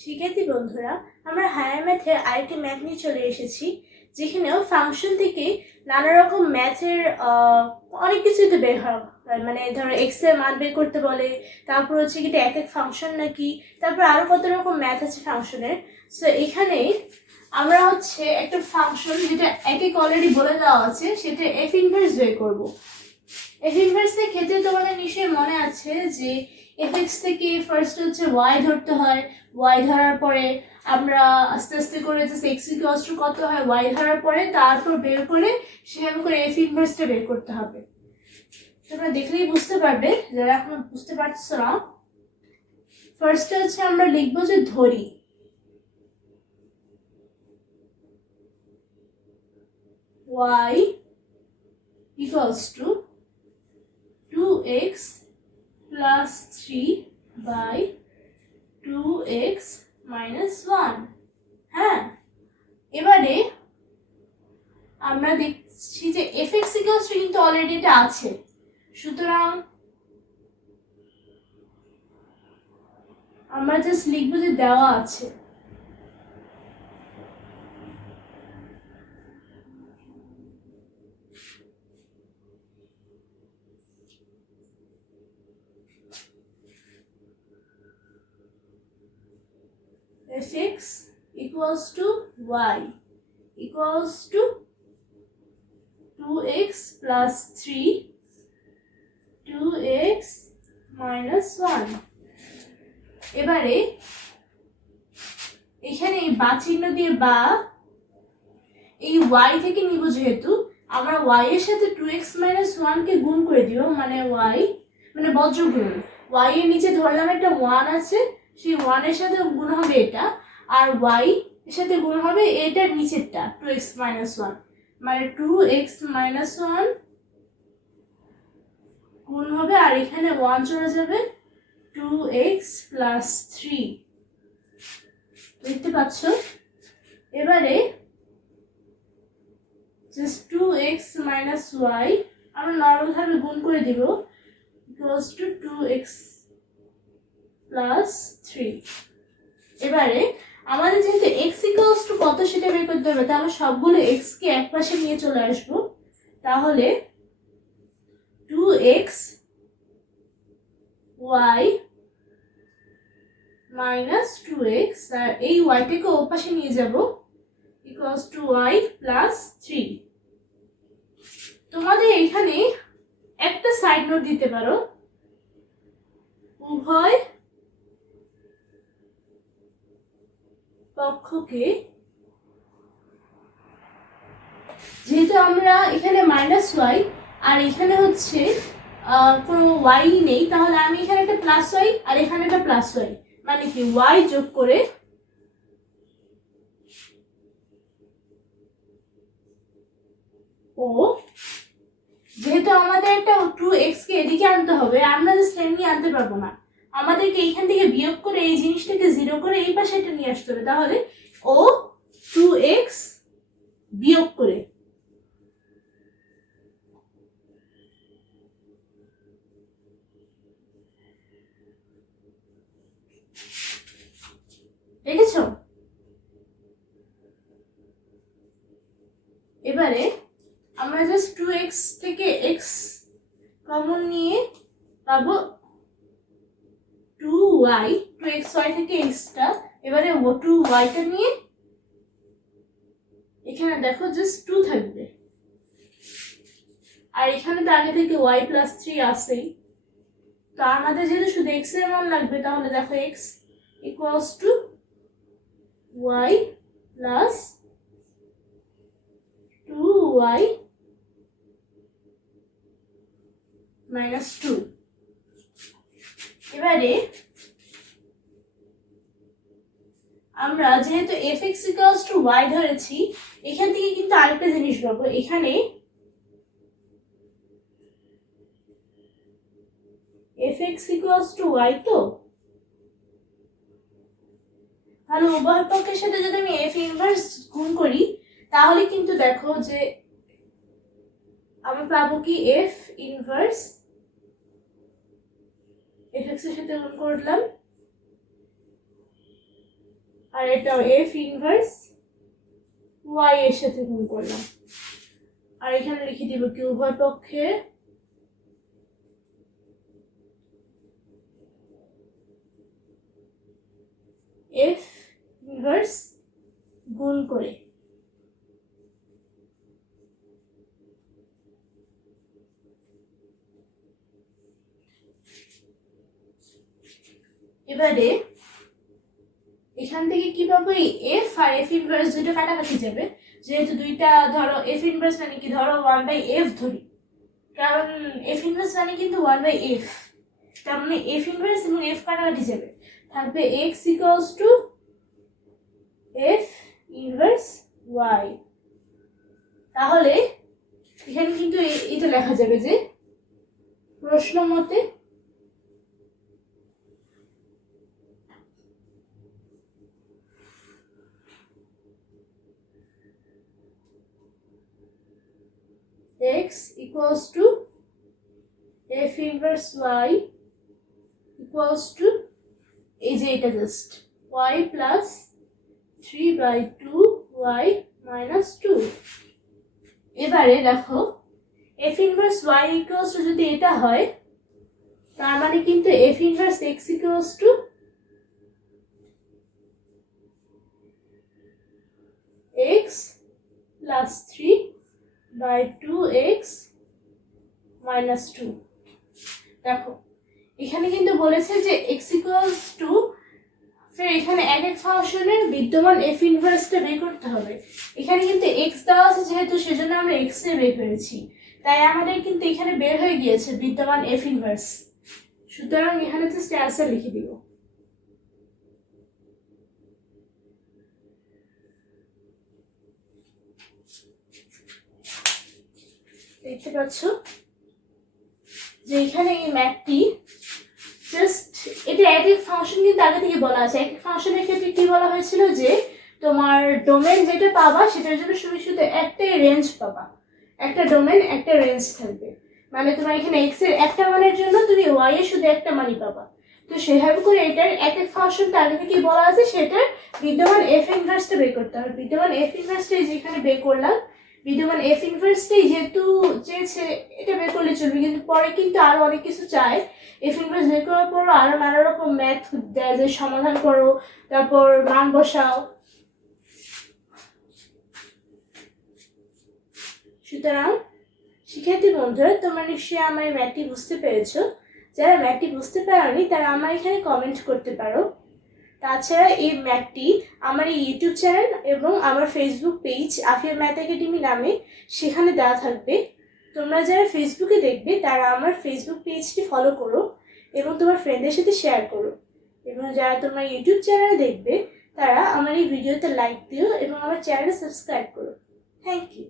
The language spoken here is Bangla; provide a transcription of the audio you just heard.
শিক্ষার্থী বন্ধুরা, আমরা হায়ার ম্যাথের আরেকটি ম্যাথ নিয়ে চলে এসেছি, যেখানেও ফাংশন থেকে নানা রকম ম্যাথের অনেক কিছুই তো বের হয়। মানে ধরো এক্স এর মান বের করতে বলে, তারপর হচ্ছে কি এক এক ফাংশন নাকি, তারপর আরো কত রকম ম্যাথ আছে ফাংশনের। সো এখানে আমরা হচ্ছে একটা ফাংশন যেটা এক এক অলরেডি বলে দেওয়া আছে, সেটা এফ ইনভার্স বের করবো। এফ ইনভার্সের ক্ষেত্রে তোমাদের নিশ্চয়ই মনে আছে যে এফএক্স থেকে ফার্স্ট হচ্ছে ওয়াই ধরতে হয়, ওয়াই ধরার পরে আমরা আস্তে আস্তে করে যে এক্স ইকুয়ালস টু কত হয় ওয়াই ধরার পরে তারপর বের করে সেভাবে করে এফ ইনভার্সটা বের করতে হবে। তোমরা দেখলেই বুঝতে পারবে, যারা এখন বুঝতে পারছো না। ফার্স্টে হচ্ছে আমরা লিখবো যে ধরি y equals to 2x plus 3 by 2x minus 1। হ্যাঁ, এবারে আমরা দেখছি যে fx equals to কিন্তু অলরেডি এটা আছে, সুতরাং আমরা জাস্ট লিখবো যে দেওয়া আছে। fx equals to y equals to 2x plus 3 2x minus 1। এবারে এখানে বা চিহ্ন দিয়ে বা এই y থেকে নিব, যেহেতু আমরা y এর সাথে 2x minus 1 কে গুণ করে দিব, মানে y মানে বজ্রগুণ। y এর নিচে ধরলাম একটা 1 আছে, সেই 1 এর সাথে গুণ হবে এটা, আর y এর সাথে গুণ হবে এটার নিচেরটা 2x minus 1, মানে 2x minus 1 গুণ হবে, আর এখানে 1 চলে যাবে, 2x plus 3। দেখতে পাচ্ছ? এবারে just 2x minus y আমরা নরমাল ভাবে গুণ করে দিব, equals to 2x plus 3। এবারে আমাদের যেহেতু x equals to কত সেটা বের করতে হবে, তাহলে সবগুলো x কে এক পাশে নিয়ে চলে আসবো। তাহলে 2x y minus 2x, আর এই y টাকে ও পাশে নিয়ে যাব, equals to y plus 3। তোমাদের এখানে একটা সাইড নোট দিতে পারো, উভয় পক্ষকে, যেহেতু আমরা এখানে মাইনাস ওয়াই আর এখানে হচ্ছে কোনো ওয়াই নেই, তাহলে আমি এখানে একটা প্লাস ওয়াই আর এখানে একটা প্লাস ওয়াই, মানে কি ওয়াই যোগ করে ও, যেহেতু আমাদের একটা 2x কে এদিকে আনতে হবে, আমরা জাস্ট এমনি আনতে পারবো না, আমাদেরকে এইখান থেকে বিয়োগ করে এই জিনিসটাকে 0 করে এই পাশে এটা নিয়ে আসতে হবে। তাহলে ও 2x বিয়োগ করে, দেখেছো? এবারে আমরা জাস্ট 2x থেকে x কমন নিয়ে পাবো 2y, 2xy থেকে x টা, এবারে 2y টা নিয়ে এখানে দেখো জাস্ট 2 থাকবে, আর এখানে তো আগে থেকে y plus 3 আছেই, তো আমাদের যেহেতু শুধু x এর মান লাগবে, তাহলে দেখো x equals to y plus 2y minus 2। এবারে আমরা যেহেতু fx equals to y ধরেছি, এখান থেকে কিন্তু আরেকটা জিনিস পাবো, এখানে fx equals to y, তো তাহলে উভয় পক্ষের সাথে যদি আমি f ইনভার্স গুণ করি, তাহলে কিন্তু দেখো যে আমরা পাবো কি f ইনভার্স fx এর সাথে গুণ করলাম আর এটা এফ ইনভার্স ওয়াই এর সাথে গুণ করলাম। আর এখানে লিখে দিব কি উভয় পক্ষে এফ ইনভার্স গুণ করে। এবারে এখান থেকে কি পাবো, এই এফ আর এফ ইনভার্স দুটো কাটাকাটি যাবে, যেহেতু দুইটা ধরো এফ ইনভার্স মানে কি ধরো 1/f ধরি, কারণ এফ ইনভার্স মানে কিন্তু 1/f, তার মানে এফ ইনভার্স এবং এফ কাটাকাটি যাবে, থাকবে x equals to F inverse Y. তাহলে এখানে কিন্তু এটা লেখা যাবে যে প্রশ্ন মতে x equals to f inverse y equals to এই যে এটা just y plus 3/2y minus 2। এবারে দেখো f inverse y equals to যদি এটা হয়, তার মানে কিন্তু f inverse x equals to x plus 3/2x minus 2। দেখো এখানে কিন্তু বলেছে যে x equals to, ফের এখানে এক এক ফাংশনের বিদ্যমান f ইনভার্সটা বের করতে হবে। এখানে কিন্তু x দেওয়া আছে যেহেতু, সেজন্য আমরা x এ বের করেছি, তাই আমাদের কিন্তু এখানে বের হয়ে গিয়েছে বিদ্যমান f ইনভার্স। সুতরাং এখানে জাস্ট অ্যান্সার লিখে দিব। দেখতে পাচ্ছ যে এখানে এই ম্যাথটি জাস্ট এটা এক এক ফাংশন কিন্তু আগে থেকে বলা আছে। এক এক ফাংশনের ক্ষেত্রে কি বলা হয়েছিল যে তোমার ডোমেন যেটা পাবা সেটার জন্য শুধু শুধু একটাই রেঞ্জ পাবা, একটা ডোমেন একটা রেঞ্জ থাকবে, মানে তোমার এখানে x এর একটা মানের জন্য তুমি y এর শুধু একটা মানই পাবা। তো সেভাবে করে এটার এক এক ফাংশনটা আগে থেকে বলা আছে, সেটার বিদ্যমান f ইনভার্সটা বের করতে হবে। বিদ্যমান f ইনভার্সটাই যেখানে বের করলাম, বিদ্যমান f ইনভার্সটাই যেহেতু চেয়েছে এটা বের করলে চলবে, কিন্তু পরে কিন্তু আরো অনেক কিছু চায়। f ইনভার্স বের করার পর আরো নানা রকম ম্যাথ দেয় যে সমাধান করো, তারপর মান বসাও। সুতরাং শিক্ষার্থী বন্ধুরা, তোমরা নিশ্চয়ই আমার এই ম্যাথটি বুঝতে পেরেছো। যারা ম্যাথটি বুঝতে পারোনি তারা আমার এখানে কমেন্ট করতে পারো। তাছাড়া এই ম্যাথটি আমার এই ইউটিউব চ্যানেল এবং আমার Facebook page Afia math academy নামে সেখানে দেওয়া থাকবে। তোমরা যারা ফেসবুকে দেখবে তারা আমার ফেসবুক পেজটি ফলো করো এবং তোমার ফ্রেন্ডদের সাথে শেয়ার করো, এবং যারা তোমরা ইউটিউব চ্যানেলে দেখবে তারা আমার এই ভিডিওতে লাইক দিও এবং আমার চ্যানেলে সাবস্ক্রাইব করো। Thank you.